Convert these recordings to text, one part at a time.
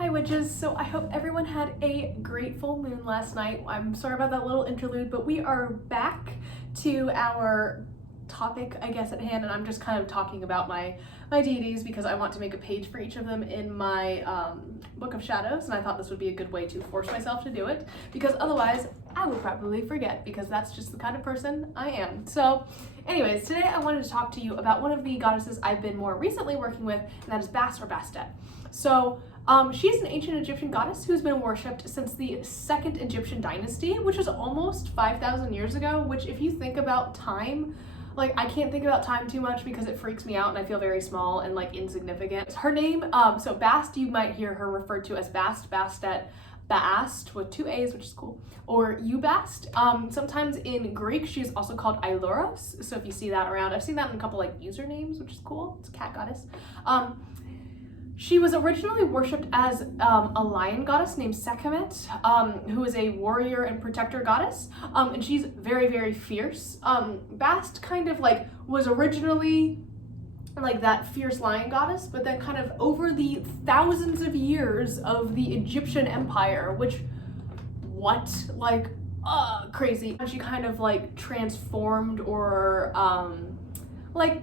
Hi witches, so I hope everyone had a great full moon last night. I'm sorry about that little interlude, but we are back to our topic, I guess, at hand, and I'm just kind of talking about my deities because I want to make a page for each of them in my Book of Shadows, and I thought this would be a good way to force myself to do it, because otherwise I would probably forget, because that's just the kind of person I am. So anyways, today I wanted to talk to you about one of the goddesses I've been more recently working with, and that is Bast or Bastet. So she's an ancient Egyptian goddess who's been worshipped since the Second Egyptian dynasty, which was almost 5,000 years ago, which if you think about time, like I can't think about time too much because it freaks me out and I feel very small and like insignificant. Her name, so Bast, you might hear her referred to as Bast, Bastet, Bast with two A's, which is cool, or Ubast. Sometimes in Greek, she's also called Ailuros. So if you see that around, I've seen that in a couple like usernames, which is cool. It's a cat goddess. She was originally worshipped as a lion goddess named Sekhmet, who is a warrior and protector goddess, and she's very, very fierce. Bast kind of like was originally like that fierce lion goddess, but then kind of over the thousands of years of the Egyptian empire, which, crazy. She kind of like transformed or like,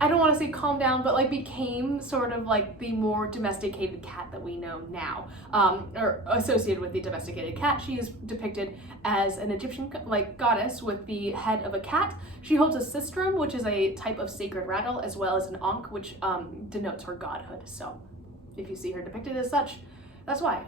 I don't want to say calm down, but like became sort of like the more domesticated cat that we know now, or associated with the domesticated cat. She is depicted as an Egyptian like goddess with the head of a cat. She holds a sistrum, which is a type of sacred rattle, as well as an ankh, which denotes her godhood. So if you see her depicted as such, that's why.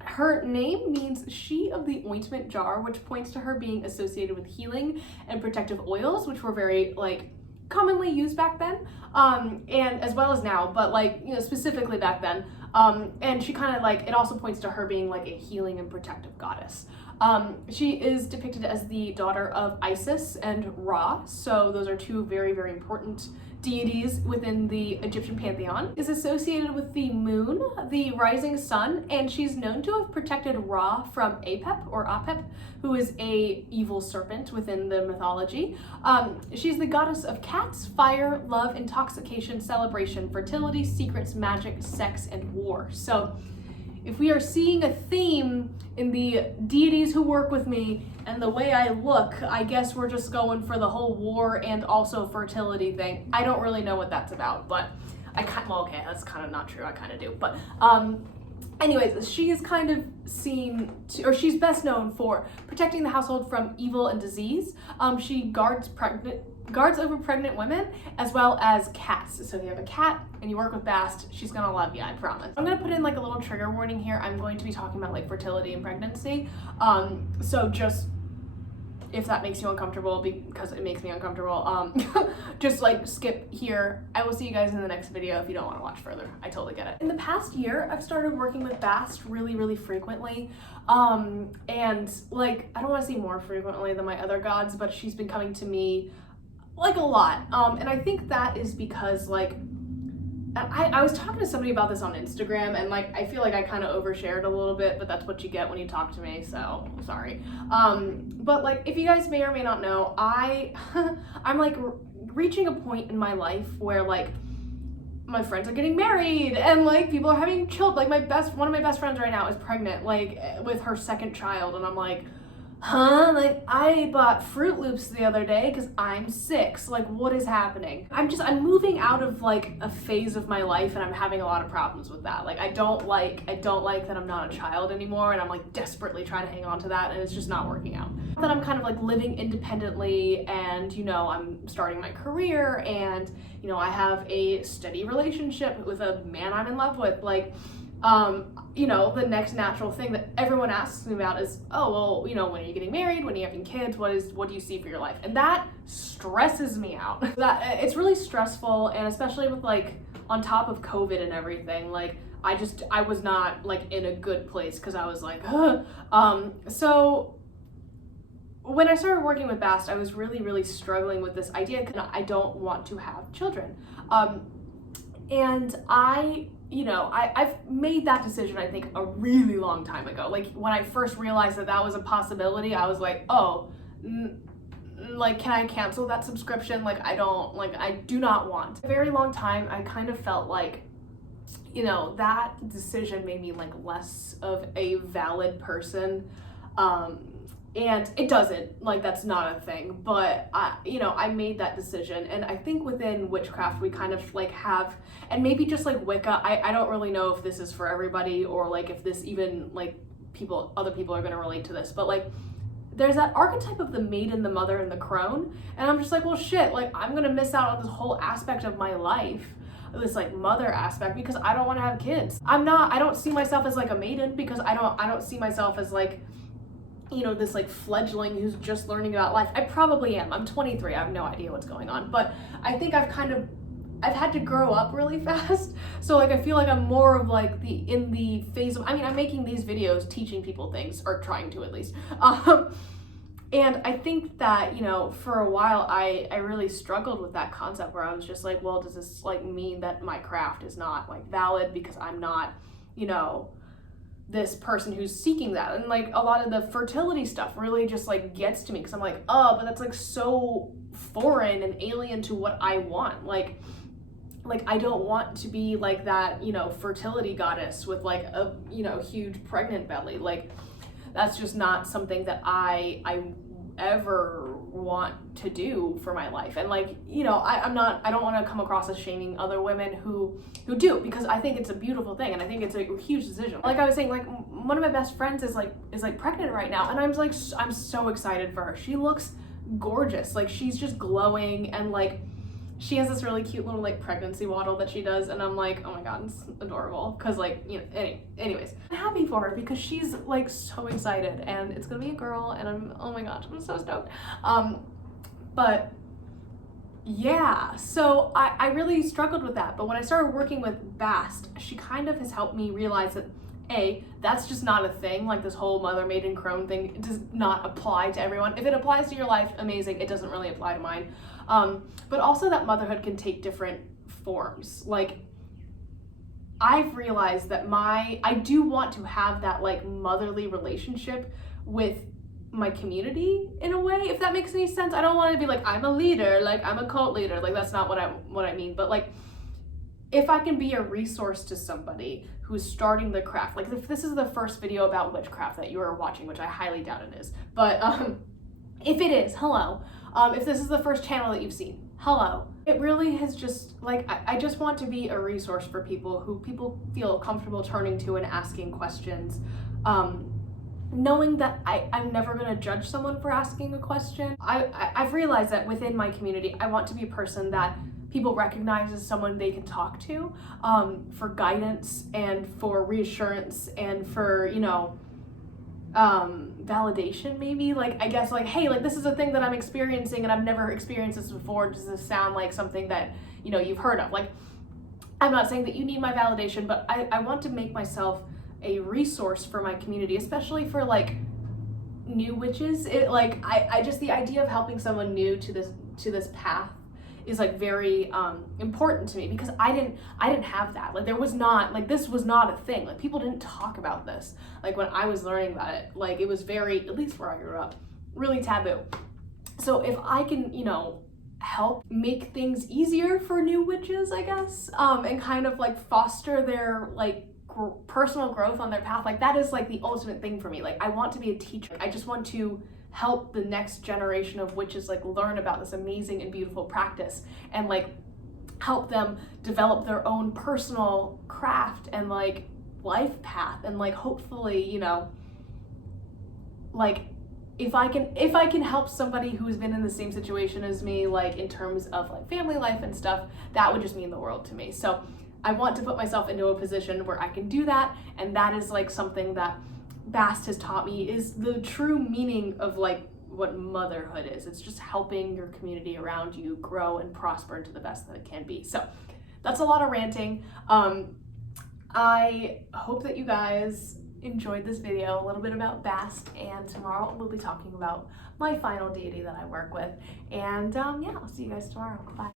Her name means she of the ointment jar, which points to her being associated with healing and protective oils, which were very like commonly used back then, and as well as now, but like, you know, specifically back then. And she kind of like, it also points to her being like a healing and protective goddess. She is depicted as the daughter of Isis and Ra, so those are two very, very important deities within the Egyptian pantheon. Is associated with the moon, the rising sun, and she's known to have protected Ra from Apep or Apep, who is a evil serpent within the mythology. She's the goddess of cats, fire, love, intoxication, celebration, fertility, secrets, magic, sex, and war. So if we are seeing a theme in the deities who work with me and the way I look, I guess we're just going for the whole war and also fertility thing. I don't really know what that's about, but okay, that's kind of not true, I kind of do, but anyways, she is kind of she's best known for protecting the household from evil and disease. She guards over pregnant women as well as cats. So if you have a cat and you work with Bast, she's gonna love you, I promise. I'm gonna put in like a little trigger warning here. I'm going to be talking about like fertility and pregnancy. So just if that makes you uncomfortable, because it makes me uncomfortable, just like skip here. I will see you guys in the next video if you don't want to watch further. I totally get it. In the past year, I've started working with Bast really, really frequently. And like, I don't want to say more frequently than my other gods, but she's been coming to me like a lot. And I think that is because like, I was talking to somebody about this on Instagram, and like I feel like I kind of overshared a little bit, but that's what you get when you talk to me, so sorry. But like, if you guys may or may not know, I'm like reaching a point in my life where like my friends are getting married and like people are having children. Like one of my best friends right now is pregnant, like with her second child, and I'm like, huh? Like, I bought Fruit Loops the other day because I'm 6. Like, what is happening? I'm moving out of like a phase of my life, and I'm having a lot of problems with that. Like, I don't like that I'm not a child anymore, and I'm like desperately trying to hang on to that, and it's just not working out. That I'm kind of like living independently, and you know, I'm starting my career, and you know, I have a steady relationship with a man I'm in love with. Like, you know, the next natural thing that everyone asks me about is, oh, well, you know, when are you getting married? When are you having kids? What do you see for your life? And that stresses me out. It's really stressful, and especially with like on top of COVID and everything, like I was not like in a good place because I was like, so when I started working with Bast, I was really, really struggling with this idea because I don't want to have children. And I've made that decision, I think, a really long time ago. Like, when I first realized that that was a possibility, I was like, oh, like, can I cancel that subscription? Like, I do not want. For a very long time, I kind of felt like you know, that decision made me like less of a valid person. And it doesn't, like, that's not a thing, but you know, I made that decision. And I think within witchcraft we kind of like have, and maybe just like Wicca, I don't really know if this is for everybody, or like if this even like other people are going to relate to this, but like there's that archetype of the maiden, the mother, and the crone, and I'm just like, well shit, like I'm gonna miss out on this whole aspect of my life, this like mother aspect, because I don't want to have kids. I don't see myself as like a maiden, because I don't see myself as like, you know, this like fledgling who's just learning about life. I probably am. I'm 23. I have no idea what's going on, but I think I've had to grow up really fast. So like I feel like I'm more of like in the phase of, I mean, I'm making these videos teaching people things, or trying to at least. And I think that, you know, for a while I really struggled with that concept, where I was just like, well, does this like mean that my craft is not like valid because I'm not, you know, this person who's seeking that? And like a lot of the fertility stuff really just like gets to me, because I'm like, oh, but that's like so foreign and alien to what I want. Like I don't want to be like that, you know, fertility goddess with like a, you know, huge pregnant belly. Like that's just not something that I ever want to do for my life. And like, you know, I don't want to come across as shaming other women who do, because I think it's a beautiful thing, and I think it's a huge decision. Like I was saying, like one of my best friends is like pregnant right now, and I'm so excited for her. She looks gorgeous. Like she's just glowing, and like she has this really cute little like pregnancy waddle that she does, and I'm like, oh my god, it's adorable. Because like, you know, anyways, I'm happy for her because she's like so excited, and it's gonna be a girl, and oh my gosh, I'm so stoked. But yeah, so I really struggled with that. But when I started working with Bast, she kind of has helped me realize that that's just not a thing. Like this whole mother, maiden, crone thing, it does not apply to everyone. If it applies to your life, amazing. It doesn't really apply to mine. But also that motherhood can take different forms. Like I've realized that I do want to have that like motherly relationship with my community in a way, if that makes any sense. I don't want to be like, I'm a leader, like I'm a cult leader. Like that's not what I mean. But like, if I can be a resource to somebody who's starting the craft, like if this is the first video about witchcraft that you are watching, which I highly doubt it is, but if it is, hello. If this is the first channel that you've seen, hello. It really has just like, I just want to be a resource for people who people feel comfortable turning to and asking questions. Knowing that I'm never gonna judge someone for asking a question. I've realized that within my community, I want to be a person that people recognize as someone they can talk to for guidance and for reassurance and for, you know, validation maybe. Like I guess like, hey, like this is a thing that I'm experiencing and I've never experienced this before. Does this sound like something that, you know, you've heard of? Like I'm not saying that you need my validation, but I want to make myself a resource for my community, especially for like new witches. It like I just, the idea of helping someone new to this path is like very important to me, because I didn't have that. Like there was not, like this was not a thing. Like people didn't talk about this. Like when I was learning about it, like it was very, at least where I grew up, really taboo. So if I can, you know, help make things easier for new witches, I guess, and kind of like foster their like personal growth on their path, like that is like the ultimate thing for me. Like I want to be a teacher. I just want to help the next generation of witches like learn about this amazing and beautiful practice, and like help them develop their own personal craft and like life path, and like hopefully, you know, like if I can help somebody who's been in the same situation as me, like in terms of like family life and stuff, that would just mean the world to me. So I want to put myself into a position where I can do that, and that is like something that Bast has taught me is the true meaning of like what motherhood is. It's just helping your community around you grow and prosper into the best that it can be. So that's a lot of ranting. I hope that you guys enjoyed this video, a little bit about Bast, and tomorrow we'll be talking about my final deity that I work with. And yeah, I'll see you guys tomorrow. Bye.